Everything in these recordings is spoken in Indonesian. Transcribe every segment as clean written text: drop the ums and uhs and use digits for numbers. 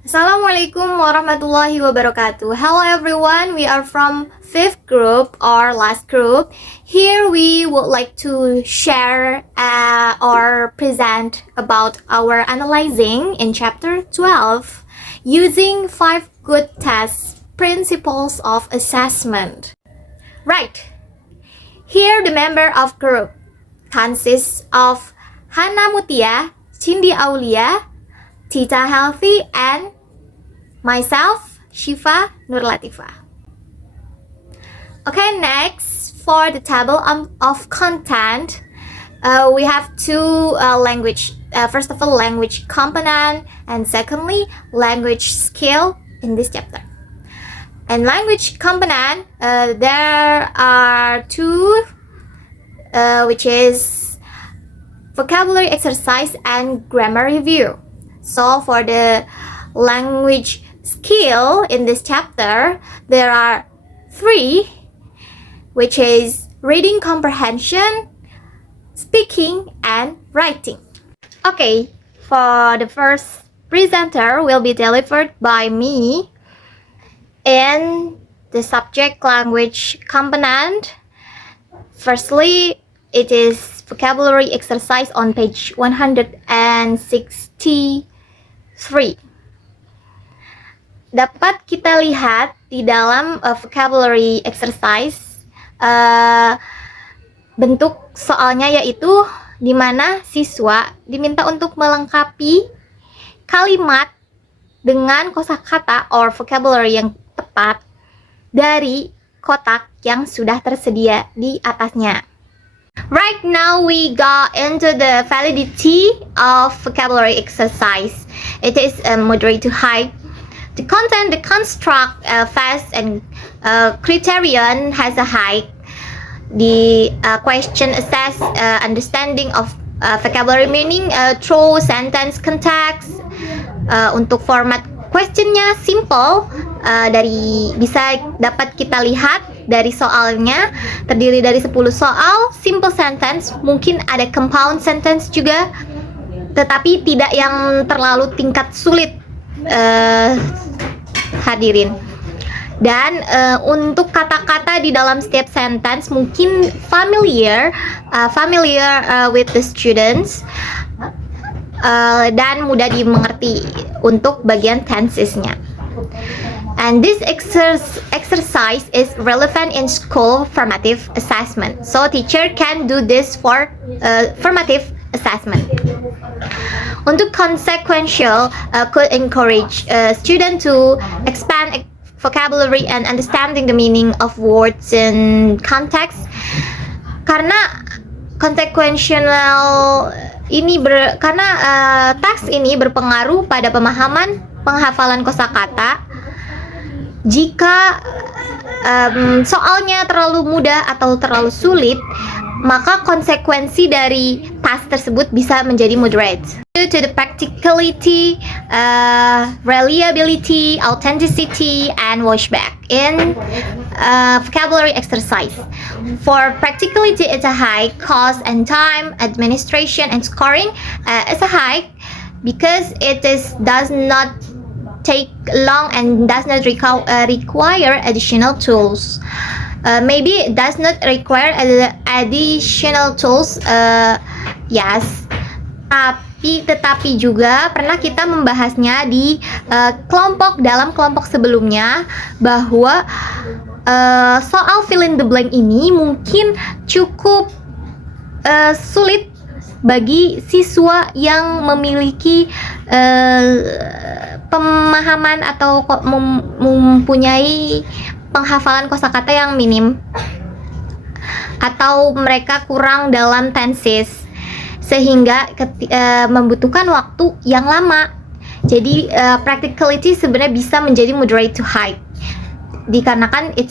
Assalamualaikum warahmatullahi wabarakatuh. Hello everyone, we are from fifth group or last group. Here we would like to share or present about our analyzing in chapter 12 using 5 good tests principles of assessment. Right. Here the member of group consists of Hana Mutia, Cindy Aulia, Tita Healthy, and myself, Shifa Nur Latifah. Okay, next for the table of content, we have two language. First of all, language component, and secondly, language skill in this chapter. And language component, there are two, which is vocabulary exercise and grammar review. So for the language skill in this chapter, there are 3, which is reading comprehension, speaking, and writing. Okay, for the first presenter will be delivered by me in the subject language component. Firstly, it is vocabulary exercise on page 163. Dapat kita lihat di dalam vocabulary exercise, bentuk soalnya yaitu di mana siswa diminta untuk melengkapi kalimat dengan kosakata or vocabulary yang tepat dari kotak yang sudah tersedia di atasnya. Right now we got into the validity of vocabulary exercise. It is moderate to high. The content, the construct, fast, and criterion has a high. The question assess understanding of vocabulary meaning through sentence context. Untuk format questionnya simple, bisa dapat kita lihat dari soalnya terdiri dari 10 soal, simple sentence, mungkin ada compound sentence juga, tetapi tidak yang terlalu tingkat sulit. Hadirin, dan untuk kata-kata di dalam setiap sentence mungkin familiar with the students, dan mudah dimengerti untuk bagian tensesnya. And this exercise is relevant in school formative assessment, so teacher can do this for formative assessment. Untuk consequential, could encourage student to expand vocabulary and understanding the meaning of words in context. Karena consequential ini karena teks ini berpengaruh pada pemahaman penghafalan kosakata. Jika soalnya terlalu mudah atau terlalu sulit, maka konsekuensi dari task tersebut bisa menjadi moderate. Due to the practicality, reliability, authenticity, and washback in vocabulary exercise. For practicality, it's a high. Cost and time, administration, and scoring is a high because it does not take long and does not require additional tools. Maybe it does not require additional tools, yes. Tetapi juga pernah kita membahasnya di dalam kelompok sebelumnya bahwa soal fill in the blank ini mungkin cukup sulit bagi siswa yang memiliki pemahaman atau mempunyai penghafalan kosakata yang minim, atau mereka kurang dalam tenses sehingga membutuhkan waktu yang lama. Jadi practicality sebenarnya bisa menjadi moderate to high dikarenakan di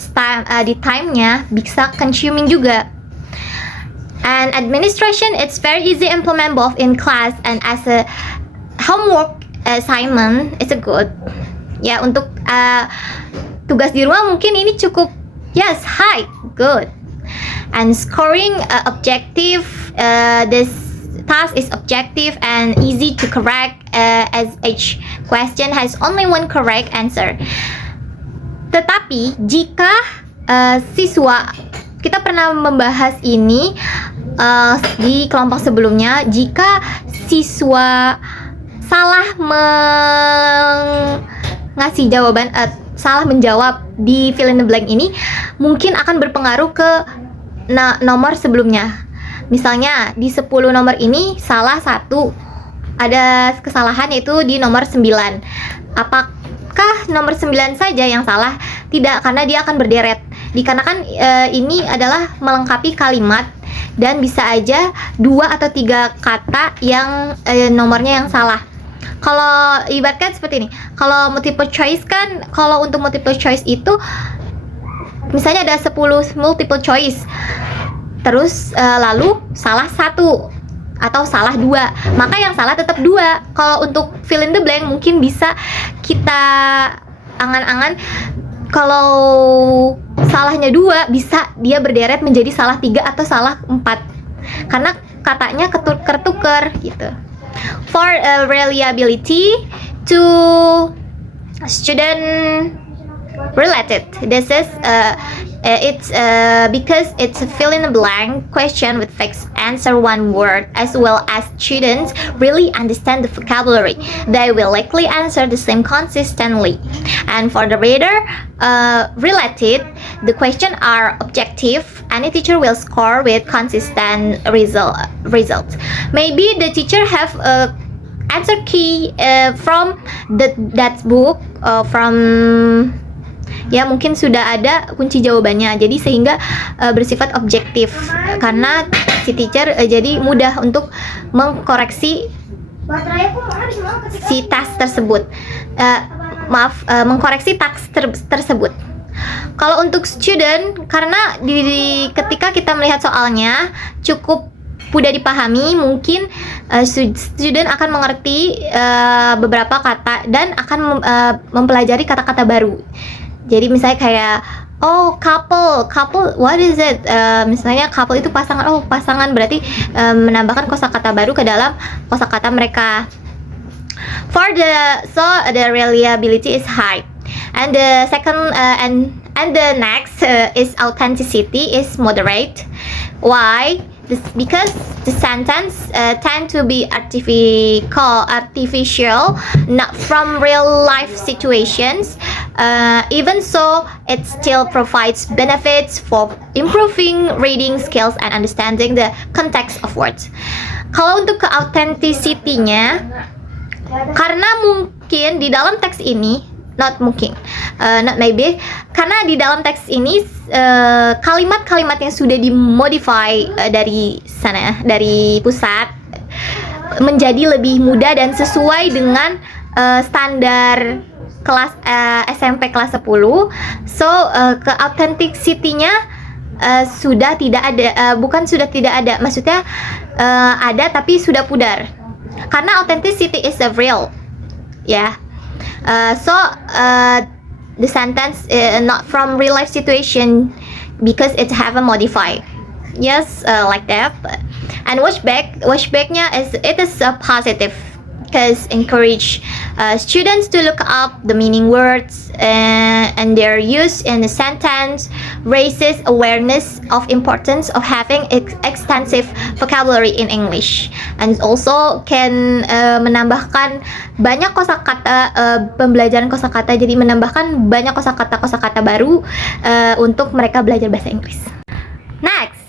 time-nya bisa consuming juga. And administration, it's very easy to implement both in class and as a homework assignment. It's a good. Ya, untuk tugas di rumah mungkin ini cukup, yes, high, good. And scoring objective, this task is objective and easy to correct, as each question has only one correct answer. Tetapi jika siswa, kita pernah membahas ini di kelompok sebelumnya, jika siswa salah ngasih jawaban, salah menjawab di fill in the blank ini, mungkin akan berpengaruh ke nomor sebelumnya. Misalnya di 10 nomor ini salah satu, ada kesalahan yaitu di nomor 9. Apakah nomor 9 saja yang salah? Tidak, karena dia akan berderet. Dikarenakan ini adalah melengkapi kalimat dan bisa aja 2 atau 3 kata yang nomornya yang salah. Kalau ibaratkan seperti ini, kalau multiple choice kan, kalau untuk multiple choice itu misalnya ada 10 multiple choice, terus lalu salah 1 atau salah 2, maka yang salah tetap 2. Kalau untuk fill in the blank mungkin bisa kita angan-angan, kalau salahnya 2 bisa dia berderet menjadi salah 3 atau salah 4, karena katanya ketuker gitu. For reliability to student related, this is it's because it's a fill in the blank question with fixed answer one word, as well as students really understand the vocabulary, they will likely answer the same consistently. And for the reader related, the question are objective, any teacher will score with consistent results. Maybe the teacher have a answer key from that book, from ya mungkin sudah ada kunci jawabannya, jadi sehingga bersifat objektif, karena si teacher jadi mudah untuk mengkoreksi si task tersebut, mengkoreksi task tersebut. Kalau untuk student, karena ketika kita melihat soalnya cukup mudah dipahami, mungkin student akan mengerti beberapa kata dan akan mempelajari kata-kata baru. Jadi misalnya kayak, oh couple, what is it? Misalnya couple itu pasangan, oh pasangan berarti menambahkan kosakata baru ke dalam kosakata mereka. The reliability is high, and the second and the next is authenticity is moderate. Why? Because the sentence tend to be artificial, not from real life situations. Even so, it still provides benefits for improving reading skills and understanding the context of words. Kalau untuk ke-authenticity-nya, karena mungkin di dalam teks ini, not maybe, karena di dalam teks ini kalimat-kalimat yang sudah dimodify dari sana, dari pusat, menjadi lebih mudah dan sesuai dengan standar kelas SMP kelas 10. So ke-authenticity-nya sudah tidak ada, bukan sudah tidak ada, maksudnya ada tapi sudah pudar, karena authenticity is a real, ya. The sentence not from real life situation because it have a modify. Yes, like that. And washbacknya it is a positive, because encourage students to look up the meaning words and their use in the sentence, raises awareness of importance of having extensive vocabulary in English, and also can menambahkan banyak kosakata, pembelajaran kosakata, jadi menambahkan banyak kosakata baru untuk mereka belajar bahasa Inggris. Next,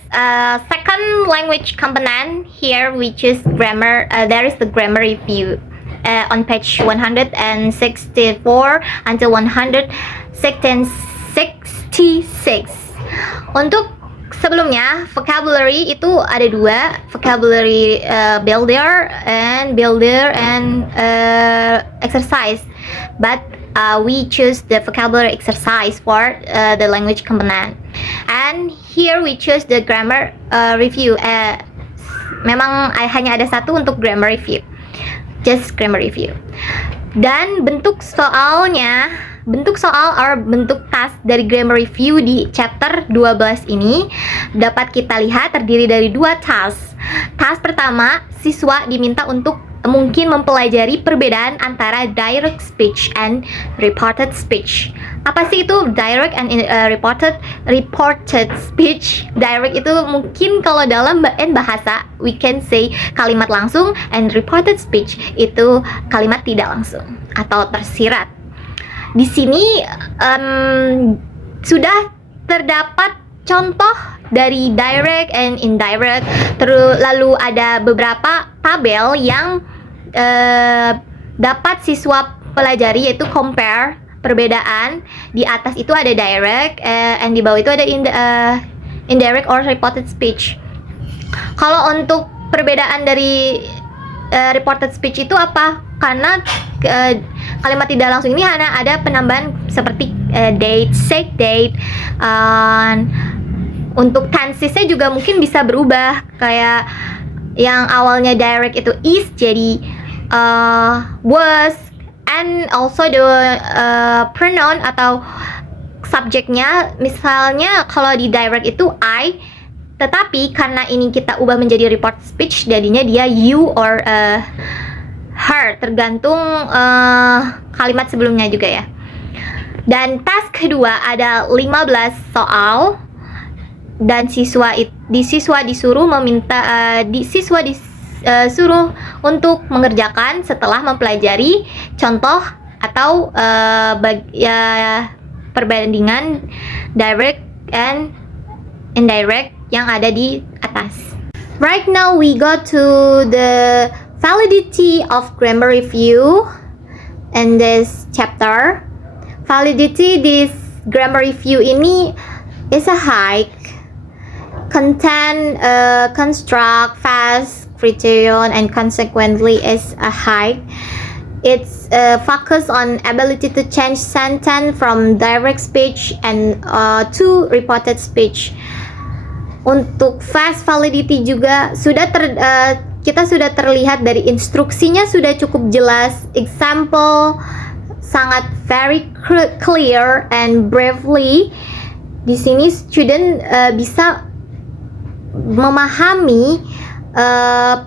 second language component, here we choose grammar. There is the grammar review on page 164 until 166. Untuk sebelumnya, vocabulary itu ada 2, vocabulary builder and exercise, but we choose the vocabulary exercise for the language component. And here we choose the grammar review. Memang hanya ada satu untuk grammar review, just grammar review. Dan bentuk soalnya bentuk soal or bentuk task dari grammar review di chapter 12 ini dapat kita lihat terdiri dari 2 task. Task pertama, siswa diminta untuk mungkin mempelajari perbedaan antara direct speech and reported speech. Apa sih itu direct and reported speech? Direct itu mungkin kalau dalam bahasa we can say kalimat langsung, and reported speech itu kalimat tidak langsung atau tersirat. Di sini sudah terdapat contoh dari direct and indirect. Lalu ada beberapa tabel yang dapat siswa pelajari, yaitu compare, perbedaan. Di atas itu ada direct, and di bawah itu ada indirect or reported speech. Kalau untuk perbedaan dari reported speech itu apa? Karena kalimat tidak langsung ini hanya ada penambahan seperti date, set date. Untuk tensesnya juga mungkin bisa berubah, kayak yang awalnya direct itu is jadi was, and also the pronoun atau subjeknya, misalnya kalau di direct itu I, tetapi karena ini kita ubah menjadi report speech, jadinya dia you or her, tergantung kalimat sebelumnya juga ya. Dan task kedua ada 15 soal, dan siswa disuruh disuruh untuk mengerjakan setelah mempelajari contoh atau perbandingan direct and indirect yang ada di atas. Right now we go to the validity of grammar review in this chapter. Validity this grammar review ini is a high content, construct, fast, criterion, and consequently is a high. It's focus on ability to change sentence from direct speech and to reported speech. Untuk fast validity juga kita sudah terlihat dari instruksinya sudah cukup jelas, example sangat very clear and briefly. Di sini student bisa memahami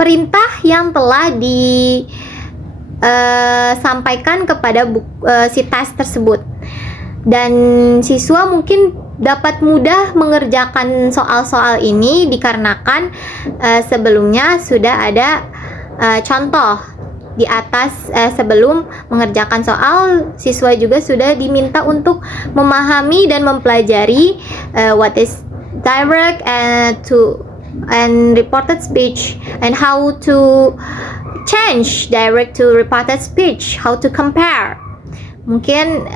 perintah yang telah disampaikan kepada si tes tersebut, dan siswa mungkin dapat mudah mengerjakan soal-soal ini dikarenakan sebelumnya sudah ada contoh di atas. Sebelum mengerjakan soal, siswa juga sudah diminta untuk memahami dan mempelajari what is direct and reported speech, and how to change direct to reported speech, how to compare. Mungkin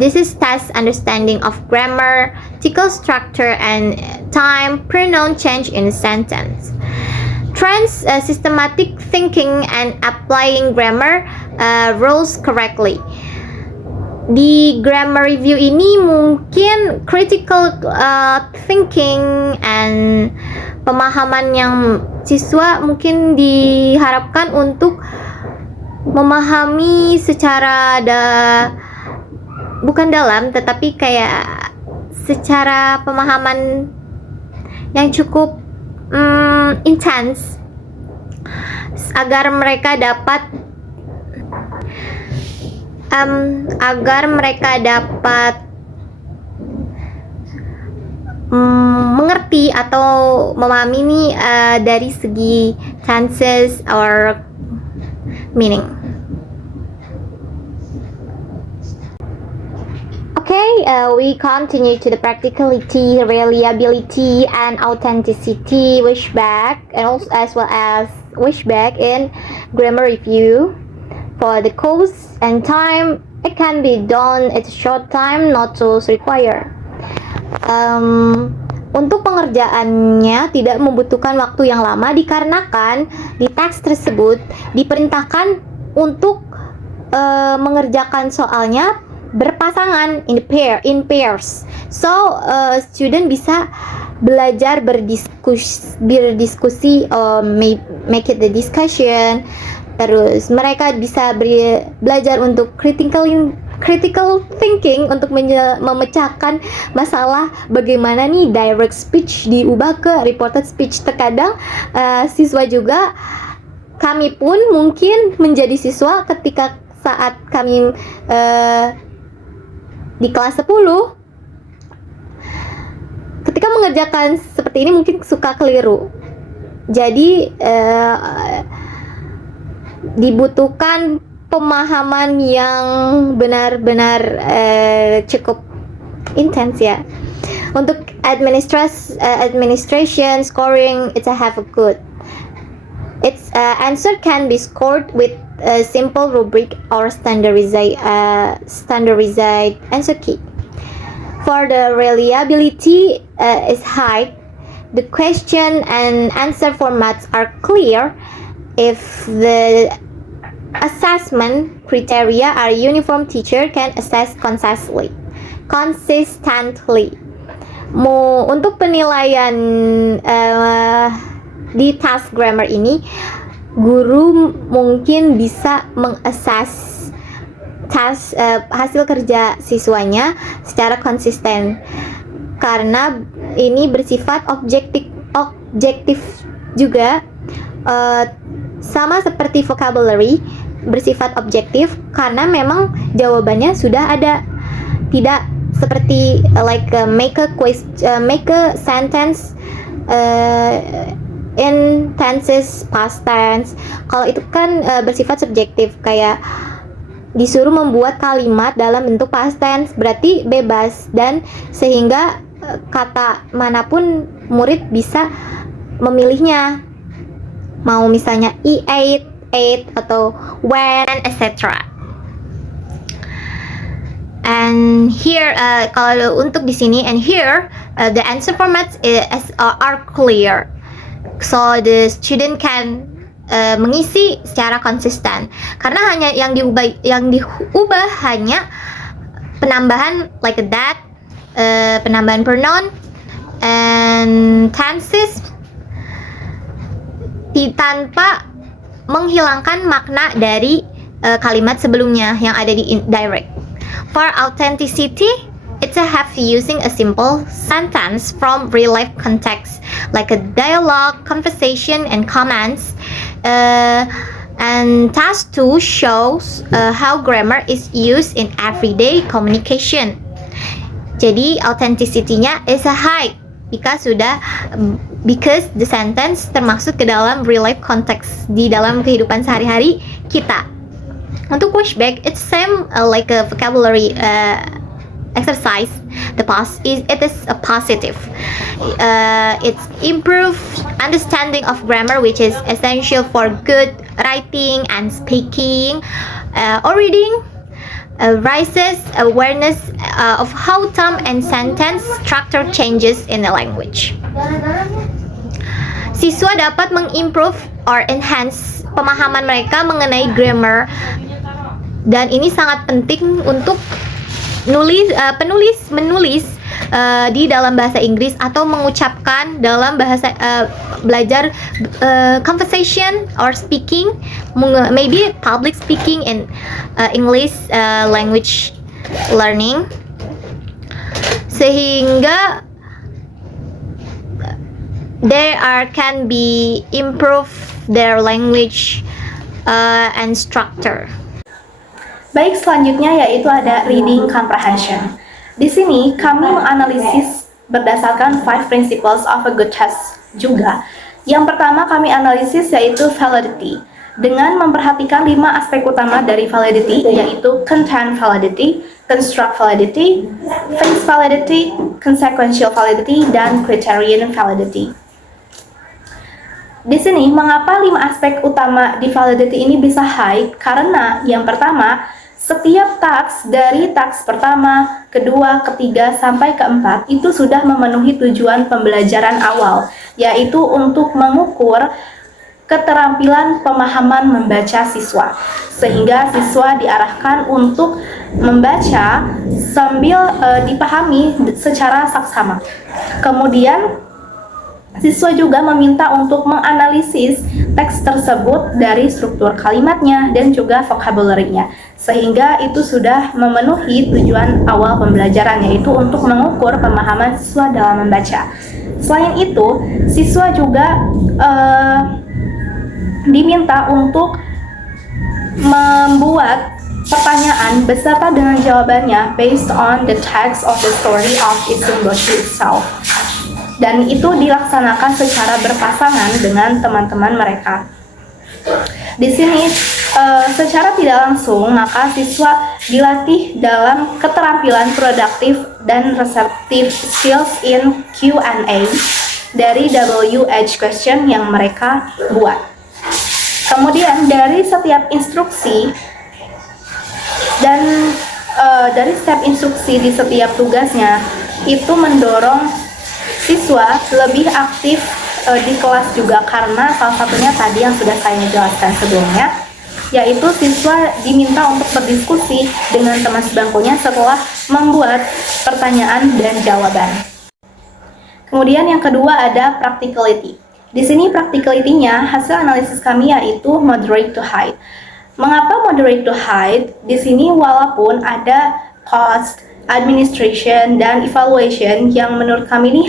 this is test understanding of grammar, article structure, and time, pronoun change in a sentence. Trends, systematic thinking and applying grammar rules correctly. Di grammar review ini mungkin critical thinking and pemahaman yang siswa mungkin diharapkan untuk memahami secara bukan dalam, tetapi kayak secara pemahaman yang cukup intens, agar mereka dapat mengerti atau memahami ini dari segi tenses or meaning. Okay, we continue to the practicality, reliability, and authenticity wishback, and also as well as wishback in grammar review. For the cost and time, it can be done at a short time, not tools required. Untuk pengerjaannya tidak membutuhkan waktu yang lama dikarenakan di teks tersebut diperintahkan untuk mengerjakan soalnya berpasangan in pairs. So student bisa belajar berdiskusi, make it the discussion. Terus mereka bisa belajar untuk critically critical thinking untuk memecahkan masalah bagaimana nih direct speech diubah ke reported speech. Terkadang siswa juga, kami pun mungkin menjadi siswa ketika saat kami di kelas 10, ketika mengerjakan seperti ini mungkin suka keliru. Jadi dibutuhkan pemahaman yang benar-benar cukup intens ya. Untuk administration scoring, it's a have a good. Its answer can be scored with a simple rubric or standardized answer key. For the reliability is high, the question and answer formats are clear. If the assessment criteria are uniform, teacher can assess consistently. Untuk penilaian di task grammar ini, guru mungkin bisa mengakses hasil kerja siswanya secara konsisten, karena ini bersifat objektif juga, sama seperti vocabulary bersifat objektif karena memang jawabannya sudah ada, tidak seperti make a sentence in tenses past tense. Kalau itu kan bersifat subjektif, kayak disuruh membuat kalimat dalam bentuk past tense, berarti bebas, dan sehingga kata manapun murid bisa memilihnya, mau misalnya ate atau when, etc. And here kalau untuk di sini, and here the answer formats are clear, so the student can mengisi secara konsisten, karena hanya yang diubah hanya penambahan like that, penambahan pronoun and tenses, tanpa menghilangkan makna dari kalimat sebelumnya yang ada di indirect. For authenticity, it's a have using a simple sentence from real life context, like a dialogue, conversation, and comments. And task 2 shows how grammar is used in everyday communication. Jadi authenticity-nya is a high because the sentence termasuk ke dalam real life context, di dalam kehidupan sehari-hari kita. Untuk pushback, it's same like a vocabulary exercise. It is a positive. It's improved understanding of grammar, which is essential for good writing and speaking or reading. Raises awareness of how tone and sentence structure changes in a language. Siswa dapat mengimprove or enhance pemahaman mereka mengenai grammar, dan ini sangat penting untuk penulis menulis di dalam bahasa Inggris atau mengucapkan dalam bahasa belajar conversation or speaking, maybe public speaking in English language learning, sehingga can be improve their language and structure. Baik, selanjutnya yaitu ada reading comprehension. Di sini kami menganalisis berdasarkan 5 principles of a good test juga. Yang pertama kami analisis yaitu validity, dengan memperhatikan 5 aspek utama dari validity, yaitu content validity, construct validity, phrase validity, consequential validity, dan criterion validity. Di sini, mengapa 5 aspek utama di validity ini bisa high? Karena yang pertama, setiap task dari task pertama, kedua, ketiga, sampai keempat itu sudah memenuhi tujuan pembelajaran awal, yaitu untuk mengukur keterampilan pemahaman membaca siswa, sehingga siswa diarahkan untuk membaca sambil dipahami secara saksama. Kemudian Siswa juga meminta untuk menganalisis teks tersebut dari struktur kalimatnya dan juga vocabulary-nya, sehingga itu sudah memenuhi tujuan awal pembelajaran, yaitu untuk mengukur pemahaman siswa dalam membaca. Selain itu, siswa juga diminta untuk membuat pertanyaan beserta dengan jawabannya based on the text of the story of Issumboshi itself. Dan itu dilaksanakan secara berpasangan dengan teman-teman mereka. Di sini secara tidak langsung maka siswa dilatih dalam keterampilan produktif dan receptive skills in Q&A dari WH question yang mereka buat. Kemudian dari setiap instruksi dan dari setiap instruksi di setiap tugasnya itu mendorong siswa lebih aktif di kelas juga, karena salah satunya tadi yang sudah saya jelaskan sebelumnya, yaitu siswa diminta untuk berdiskusi dengan teman sebangkunya setelah membuat pertanyaan dan jawaban. Kemudian yang kedua ada practicality. Di sini practicality-nya hasil analisis kami yaitu moderate to high. Mengapa moderate to high? Di sini walaupun ada cost, administration, dan evaluation yang menurut kami ini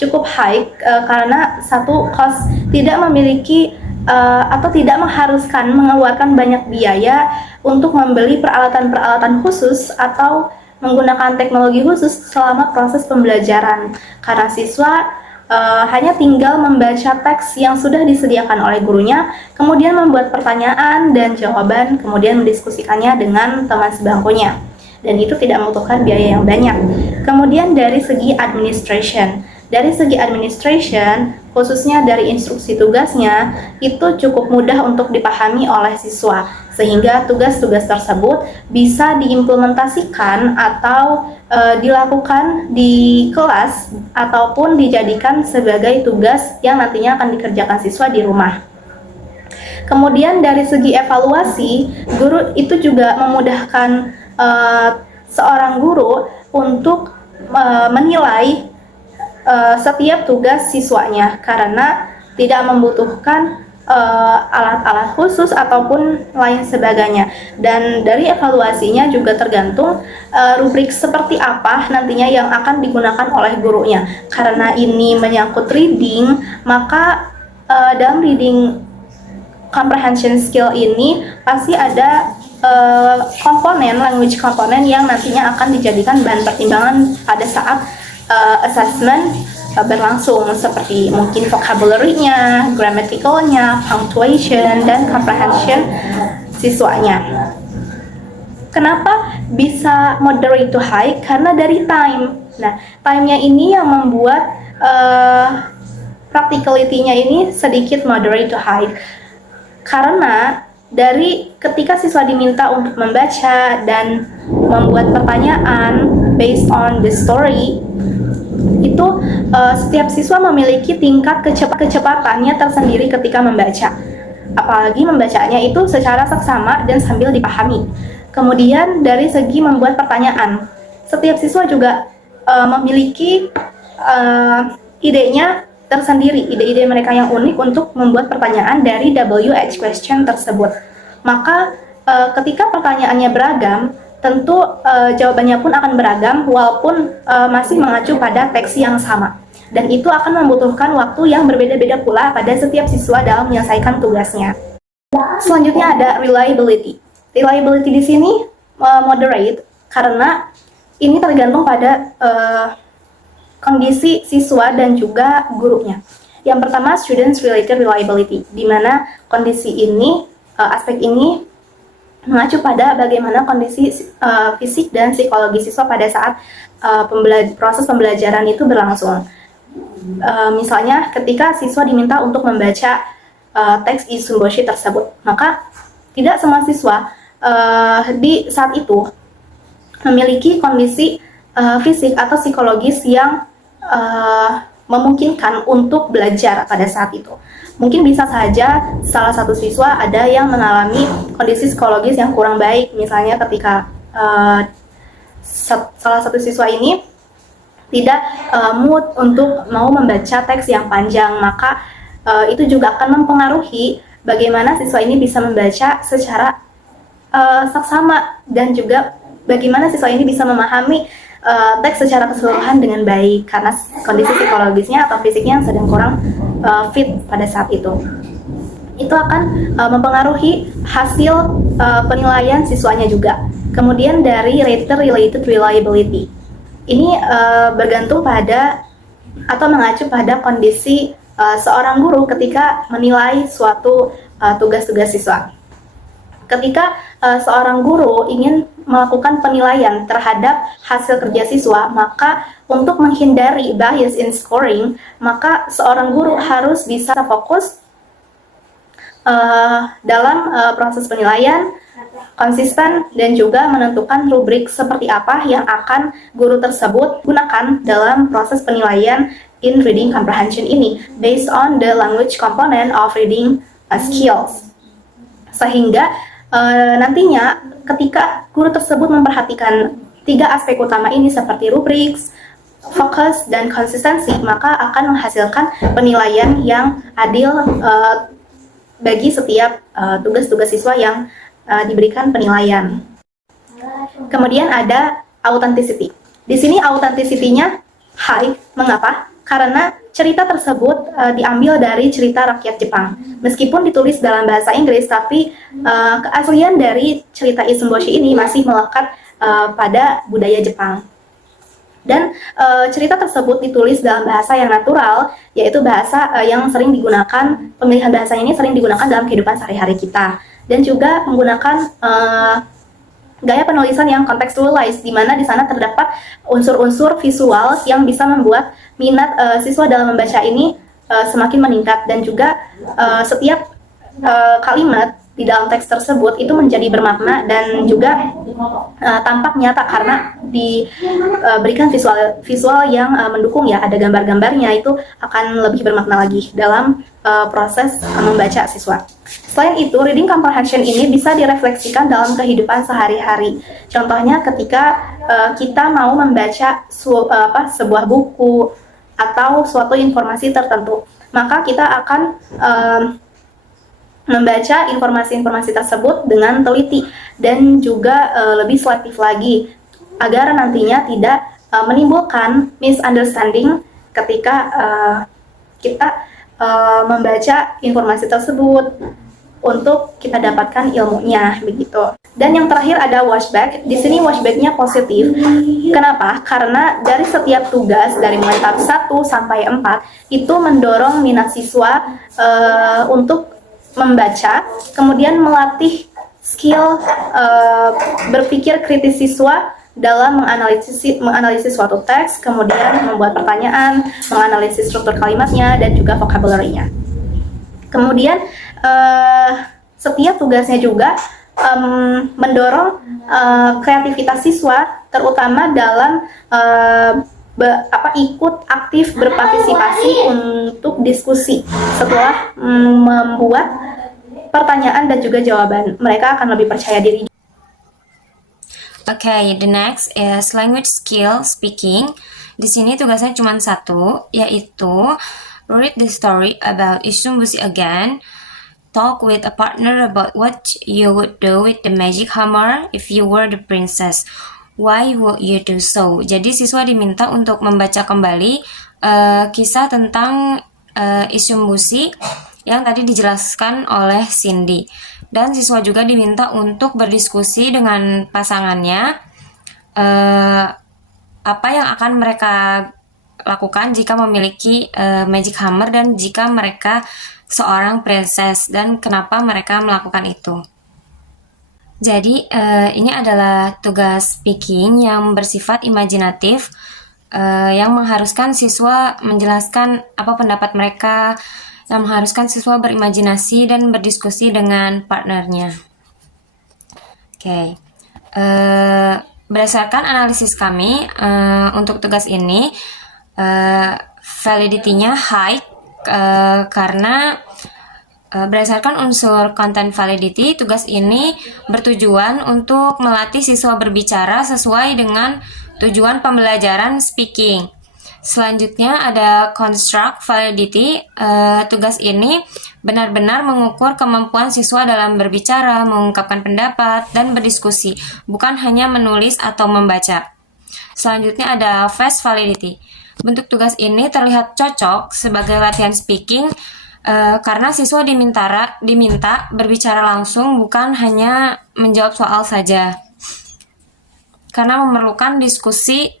cukup high karena satu, cost tidak memiliki atau tidak mengharuskan mengeluarkan banyak biaya untuk membeli peralatan-peralatan khusus atau menggunakan teknologi khusus selama proses pembelajaran, karena siswa hanya tinggal membaca teks yang sudah disediakan oleh gurunya, kemudian membuat pertanyaan dan jawaban, kemudian mendiskusikannya dengan teman sebangkunya. Dan itu tidak membutuhkan biaya yang banyak. Kemudian dari segi administration, khususnya dari instruksi tugasnya, itu cukup mudah untuk dipahami oleh siswa, sehingga tugas-tugas tersebut bisa diimplementasikan atau dilakukan di kelas ataupun dijadikan sebagai tugas yang nantinya akan dikerjakan siswa di rumah. Kemudian dari segi evaluasi, guru itu juga memudahkan seorang guru untuk menilai setiap tugas siswanya, karena tidak membutuhkan alat-alat khusus ataupun lain sebagainya. Dan dari evaluasinya juga tergantung rubrik seperti apa nantinya yang akan digunakan oleh gurunya. Karena ini menyangkut reading, maka dalam reading comprehension skill ini pasti ada language komponen yang nantinya akan dijadikan bahan pertimbangan pada saat assessment berlangsung, seperti mungkin vocabulary-nya, grammatical-nya, punctuation, dan comprehension siswanya. Kenapa bisa moderate to high? Karena dari time. Nah, time-nya ini yang membuat practicality-nya ini sedikit moderate to high. Karena dari ketika siswa diminta untuk membaca dan membuat pertanyaan based on the story, itu setiap siswa memiliki tingkat kecepatannya tersendiri ketika membaca. Apalagi membacanya itu secara seksama dan sambil dipahami. Kemudian dari segi membuat pertanyaan, setiap siswa juga memiliki idenya tersendiri, ide-ide mereka yang unik untuk membuat pertanyaan dari WH question tersebut. Maka ketika pertanyaannya beragam, tentu jawabannya pun akan beragam walaupun masih mengacu pada teks yang sama. Dan itu akan membutuhkan waktu yang berbeda-beda pula pada setiap siswa dalam menyelesaikan tugasnya. Selanjutnya ada reliability. Reliability di sini moderate karena ini tergantung pada kondisi siswa dan juga gurunya. Yang pertama, students related reliability, di mana kondisi ini, aspek ini mengacu pada bagaimana kondisi fisik dan psikologi siswa pada saat proses pembelajaran itu berlangsung. Misalnya, ketika siswa diminta untuk membaca teks Issumboshi tersebut, maka tidak semua siswa di saat itu memiliki kondisi fisik atau psikologis yang memungkinkan untuk belajar pada saat itu. Mungkin bisa saja salah satu siswa ada yang mengalami kondisi psikologis yang kurang baik, misalnya ketika salah satu siswa ini tidak mood untuk mau membaca teks yang panjang, maka itu juga akan mempengaruhi bagaimana siswa ini bisa membaca secara saksama dan juga bagaimana siswa ini bisa memahami teks secara keseluruhan dengan baik karena kondisi psikologisnya atau fisiknya yang sedang kurang fit pada saat itu. Itu akan mempengaruhi hasil penilaian siswanya juga. Kemudian dari rater related reliability. Ini bergantung pada atau mengacu pada kondisi seorang guru ketika menilai suatu tugas-tugas siswa. Ketika seorang guru ingin melakukan penilaian terhadap hasil kerja siswa, maka untuk menghindari bias in scoring, maka seorang guru harus bisa fokus dalam proses penilaian, konsisten, dan juga menentukan rubrik seperti apa yang akan guru tersebut gunakan dalam proses penilaian in reading comprehension ini, based on the language component of reading skills. Sehingga nantinya ketika guru tersebut memperhatikan 3 aspek utama ini seperti rubriks, fokus, dan konsistensi, maka akan menghasilkan penilaian yang adil bagi setiap tugas-tugas siswa yang diberikan penilaian. Kemudian ada authenticity. Di sini authenticity-nya high. Mengapa? Karena cerita tersebut diambil dari cerita rakyat Jepang. Meskipun ditulis dalam bahasa Inggris, tapi keaslian dari cerita Isumboshi ini masih melekat pada budaya Jepang. Dan cerita tersebut ditulis dalam bahasa yang natural, yaitu bahasa yang sering digunakan, pemilihan bahasanya ini sering digunakan dalam kehidupan sehari-hari kita. Dan juga menggunakan gaya penulisan yang contextualized, di mana di sana terdapat unsur-unsur visual yang bisa membuat minat siswa dalam membaca ini semakin meningkat. Dan juga setiap kalimat di dalam teks tersebut itu menjadi bermakna dan juga tampak nyata karena diberikan visual yang mendukung, ya, ada gambar-gambarnya, itu akan lebih bermakna lagi dalam proses membaca siswa. Selain itu, reading comprehension ini bisa direfleksikan dalam kehidupan sehari-hari. Contohnya ketika kita mau membaca sebuah buku atau suatu informasi tertentu, maka kita akan membaca informasi-informasi tersebut dengan teliti dan juga lebih selektif lagi agar nantinya tidak menimbulkan misunderstanding ketika kita membaca informasi tersebut untuk kita dapatkan ilmunya, begitu. Dan yang terakhir ada watchback. Di sini watchbacknya positif. Kenapa? Karena dari setiap tugas dari mulai tahap 1 sampai 4 itu mendorong minat siswa untuk membaca, kemudian melatih skill berpikir kritis siswa dalam menganalisis suatu teks, kemudian membuat pertanyaan, menganalisis struktur kalimatnya, dan juga vocabulary-nya. Kemudian setiap tugasnya juga mendorong kreativitas siswa, terutama dalam ikut aktif berpartisipasi untuk diskusi. Setelah membuat pertanyaan dan juga jawaban, mereka akan lebih percaya diri. Okay, the next is language skill speaking. Di sini tugasnya cuma satu, yaitu read the story about Isumbushi again. Talk with a partner about what you would do with the magic hammer if you were the princess. Why would you do so? Jadi siswa diminta untuk membaca kembali kisah tentang Isumbushi yang tadi dijelaskan oleh Cindy. Dan siswa juga diminta untuk berdiskusi dengan pasangannya apa yang akan mereka lakukan jika memiliki magic hammer dan jika mereka seorang princess dan kenapa mereka melakukan itu. Jadi ini adalah tugas speaking yang bersifat imajinatif yang mengharuskan siswa menjelaskan apa pendapat mereka, yang mengharuskan siswa berimajinasi dan berdiskusi dengan partnernya. Oke. Berdasarkan analisis kami untuk tugas ini validity-nya high karena berdasarkan unsur content validity, tugas ini bertujuan untuk melatih siswa berbicara sesuai dengan tujuan pembelajaran speaking. Selanjutnya ada construct validity. Tugas ini benar-benar mengukur kemampuan siswa dalam berbicara, mengungkapkan pendapat, dan berdiskusi, bukan hanya menulis atau membaca. Selanjutnya ada face validity. Bentuk tugas ini terlihat cocok sebagai latihan speaking karena siswa diminta berbicara langsung, bukan hanya menjawab soal saja. Karena memerlukan diskusi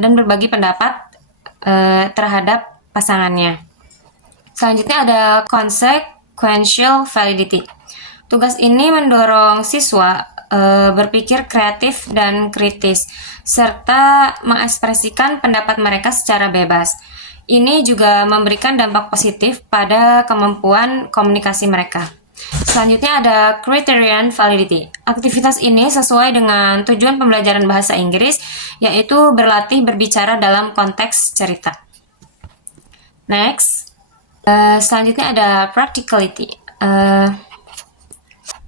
dan berbagi pendapat terhadap pasangannya. Selanjutnya ada consequential validity. Tugas ini mendorong siswa berpikir kreatif dan kritis, serta mengekspresikan pendapat mereka secara bebas. Ini juga memberikan dampak positif pada kemampuan komunikasi mereka. Selanjutnya ada criterion validity. Aktivitas ini sesuai dengan tujuan pembelajaran bahasa Inggris, yaitu berlatih berbicara dalam konteks cerita. Next, selanjutnya ada practicality.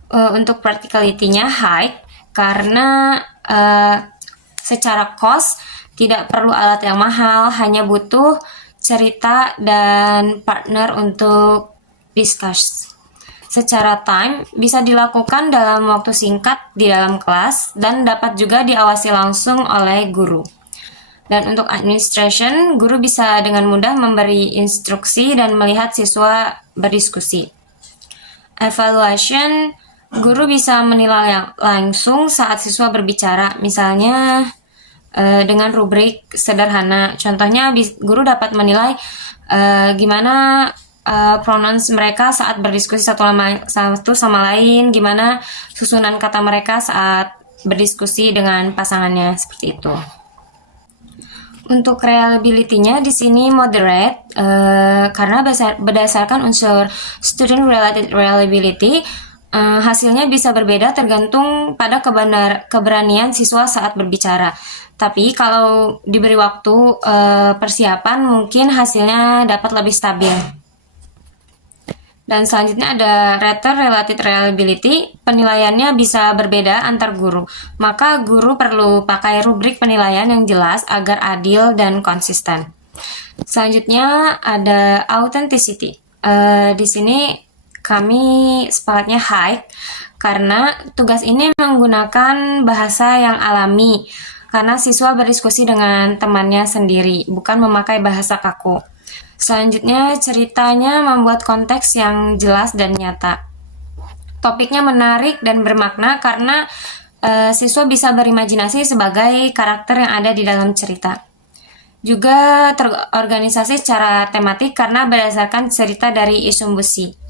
Untuk practicality-nya high karena secara cost tidak perlu alat yang mahal, hanya butuh cerita dan partner untuk discuss. Secara time bisa dilakukan dalam waktu singkat di dalam kelas dan dapat juga diawasi langsung oleh guru. Dan untuk administration, guru bisa dengan mudah memberi instruksi dan melihat siswa berdiskusi. Evaluation, guru bisa menilai langsung saat siswa berbicara, misalnya dengan rubrik sederhana. Contohnya, guru dapat menilai gimana pronouns mereka saat berdiskusi satu sama lain, gimana susunan kata mereka saat berdiskusi dengan pasangannya, seperti itu. Untuk reliability-nya di sini moderate karena berdasarkan unsur student related reliability, hasilnya bisa berbeda tergantung pada keberanian siswa saat berbicara. Tapi kalau diberi waktu persiapan, mungkin hasilnya dapat lebih stabil. Dan selanjutnya ada Rater Related Reliability. Penilaiannya bisa berbeda antar guru. Maka guru perlu pakai rubrik penilaian yang jelas agar adil dan konsisten. Selanjutnya ada Authenticity. Di sini kami sepakatnya high karena tugas ini menggunakan bahasa yang alami. Karena siswa berdiskusi dengan temannya sendiri, bukan memakai bahasa kaku. Selanjutnya, ceritanya membuat konteks yang jelas dan nyata. Topiknya menarik dan bermakna karena siswa bisa berimajinasi sebagai karakter yang ada di dalam cerita. Juga terorganisasi secara tematik karena berdasarkan cerita dari Isumbushi.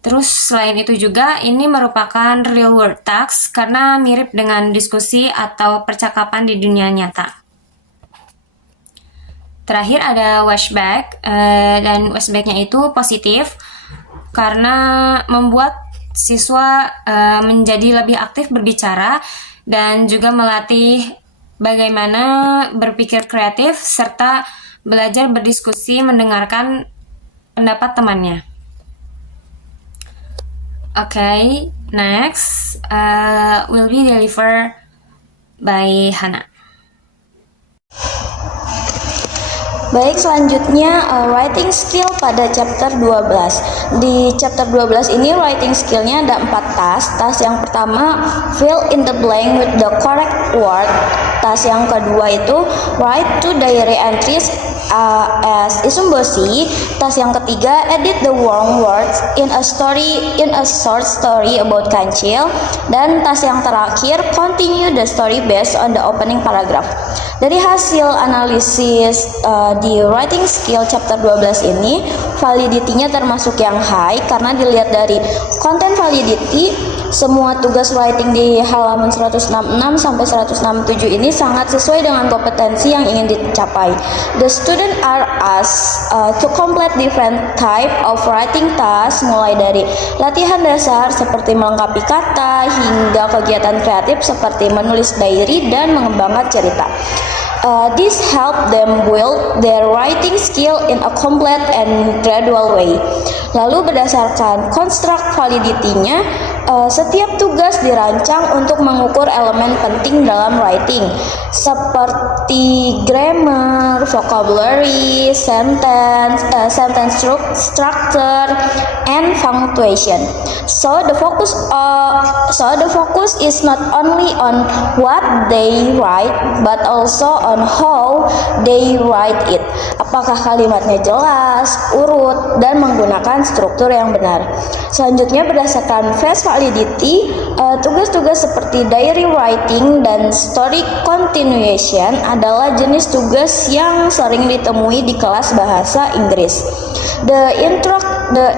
Terus selain itu juga ini merupakan real world task karena mirip dengan diskusi atau percakapan di dunia nyata. Terakhir ada washback, dan washbacknya itu positif karena membuat siswa menjadi lebih aktif berbicara dan juga melatih bagaimana berpikir kreatif serta belajar berdiskusi mendengarkan pendapat temannya. Okay, next will be delivered by Hana. Baik, selanjutnya writing skill pada chapter 12. Di chapter 12 ini writing skillnya ada 4 task. Task yang pertama, fill in the blank with the correct word. Task yang kedua itu write 2 diary entries as Isumbushi. Task yang ketiga, edit the wrong words in a short story about Kancil. Dan task yang terakhir, continue the story based on the opening paragraph. Dari hasil analisis di writing skill chapter 12 ini, validity-nya termasuk yang high karena dilihat dari content validity, semua tugas writing di halaman 166 sampai 167 ini sangat sesuai dengan kompetensi yang ingin dicapai. The student are asked to complete different type of writing task, mulai dari latihan dasar seperti melengkapi kata hingga kegiatan kreatif seperti menulis diary dan mengembangkan cerita. This help them build their writing skill in a complete and gradual way. Lalu berdasarkan construct validity-nya, setiap tugas dirancang untuk mengukur elemen penting dalam writing, seperti grammar, vocabulary, sentence structure, and punctuation. So the focus is not only on what they write, but also on how they write it. Apakah kalimatnya jelas, urut, dan menggunakan struktur yang benar. Selanjutnya berdasarkan phrase validity, tugas-tugas seperti diary writing dan story continuation adalah jenis tugas yang sering ditemui di kelas bahasa Inggris. The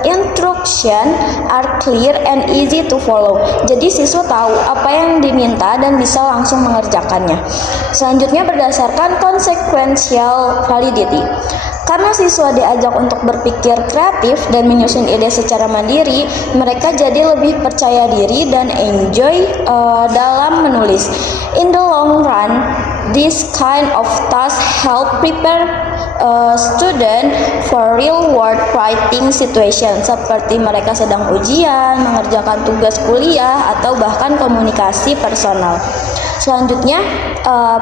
instruction are clear and easy to follow. Jadi siswa tahu apa yang diminta dan bisa langsung mengerjakannya. Selanjutnya berdasarkan consequential validity. Karena siswa diajak untuk berpikir kreatif dan menyusun ide secara mandiri, mereka jadi lebih percaya diri dan enjoy dalam menulis. In the long run, this kind of task help prepare student for real world writing situation, seperti mereka sedang ujian, mengerjakan tugas kuliah, atau bahkan komunikasi personal. Selanjutnya,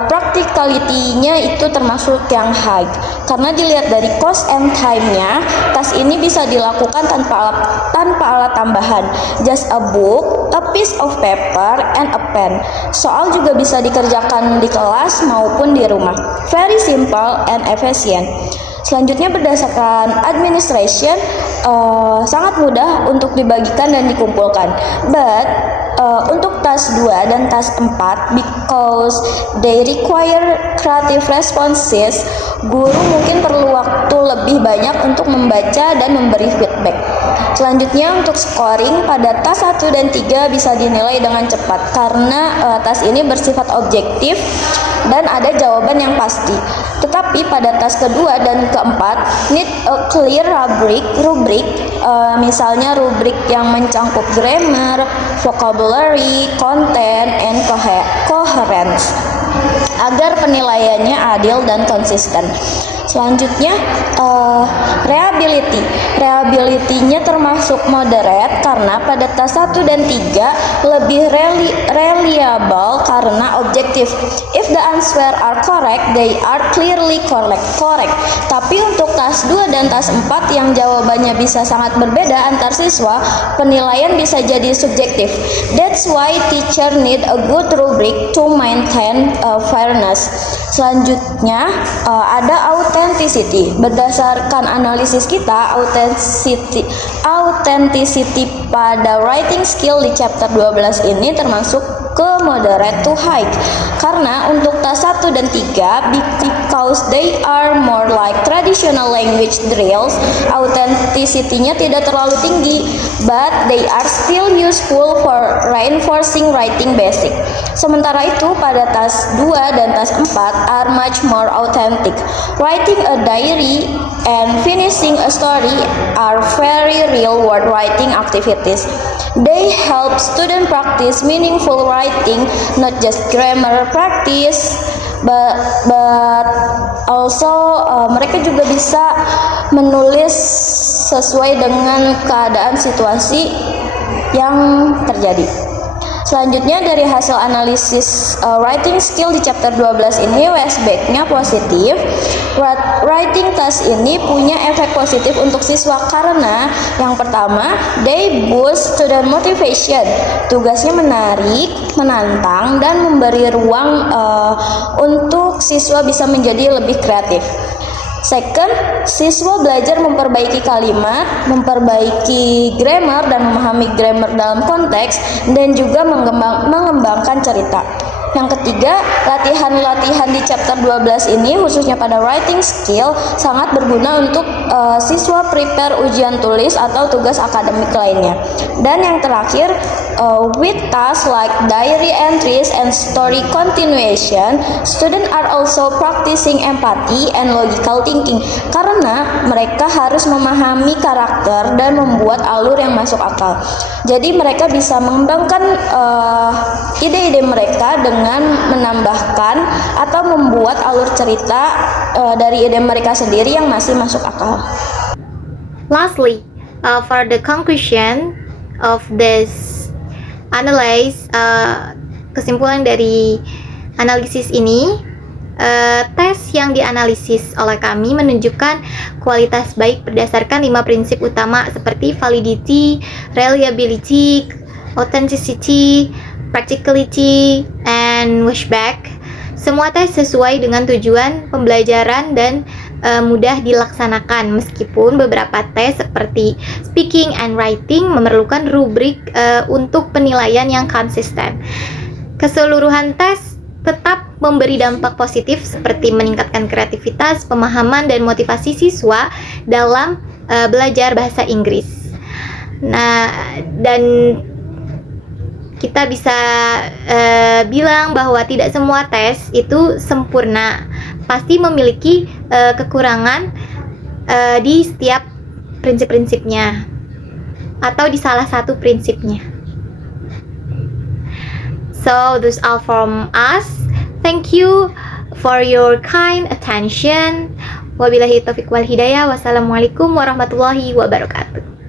practicality-nya itu termasuk yang high. Karena dilihat dari cost and time-nya, tas ini bisa dilakukan tanpa alat tambahan. Just a book, a piece of paper, and a pen. Soal juga bisa dikerjakan di kelas maupun di rumah. Very simple and efficient. Selanjutnya berdasarkan administration, sangat mudah untuk dibagikan dan dikumpulkan. But untuk tas 2 dan tas 4, because they require creative responses, guru mungkin perlu waktu lebih banyak untuk membaca dan memberi feedback. Selanjutnya untuk scoring, pada tas 1 dan 3 bisa dinilai dengan cepat karena tas ini bersifat objektif dan ada jawaban yang pasti. Tetapi pada tas kedua dan keempat need a clear rubrik, misalnya rubrik yang mencangkup grammar, vocabulary, content, and coherence, agar penilaiannya adil dan konsisten. Selanjutnya reliability-nya termasuk moderate karena pada tas 1 dan 3 lebih reliable karena objektif. If the answer are correct, they are clearly correct. Tapi untuk tas 2 dan tas 4 yang jawabannya bisa sangat berbeda antar siswa, penilaian bisa jadi subjektif. That's why teacher need a good rubric to maintain fairness. Selanjutnya ada authenticity. Berdasarkan analisis kita, authenticity pada writing skill di chapter 12 ini termasuk ke moderate to high. Karena untuk tas 1 dan 3, because they are more like traditional language drills, authenticity-nya tidak terlalu tinggi, but they are still useful for reinforcing writing basic. Sementara itu pada tas 2 dan tas 4 are much more authentic. Writing a diary and finishing a story are very real world writing activities. They help student practice meaningful writing, not just grammar practice, but also mereka juga bisa menulis sesuai dengan keadaan situasi yang terjadi. Selanjutnya dari hasil analisis writing skill di chapter 12 ini, Westback-nya positif. Writing task ini punya efek positif untuk siswa karena yang pertama, they boost student motivation. Tugasnya menarik, menantang, dan memberi ruang untuk siswa bisa menjadi lebih kreatif. Second, siswa belajar memperbaiki kalimat, memperbaiki grammar dan memahami grammar dalam konteks, dan juga mengembangkan cerita. Yang ketiga, latihan-latihan di chapter 12 ini khususnya pada writing skill sangat berguna untuk siswa prepare ujian tulis atau tugas akademik lainnya. Dan yang terakhir, with tasks like diary entries and story continuation, students are also practicing empathy and logical thinking karena mereka harus memahami karakter dan membuat alur yang masuk akal. Jadi mereka bisa mengembangkan ide-ide mereka dengan menambahkan atau membuat alur cerita dari ide mereka sendiri yang masih masuk akal. Lastly, for the conclusion of this analyze, kesimpulan dari analisis ini, tes yang dianalisis oleh kami menunjukkan kualitas baik berdasarkan 5 prinsip utama seperti validity, reliability, authenticity, practicality, and wishback. Semua tes sesuai dengan tujuan pembelajaran dan mudah dilaksanakan, meskipun beberapa tes seperti speaking and writing memerlukan rubrik untuk penilaian yang konsisten. Keseluruhan tes tetap memberi dampak positif seperti meningkatkan kreativitas, pemahaman, dan motivasi siswa dalam belajar bahasa Inggris. Nah, dan kita bisa bilang bahwa tidak semua tes itu sempurna, pasti memiliki kekurangan di setiap prinsip-prinsipnya atau di salah satu prinsipnya. So that's all from us. Thank you for your kind attention. Wabillahi taufiq wal hidayah. Wassalamualaikum warahmatullahi wabarakatuh.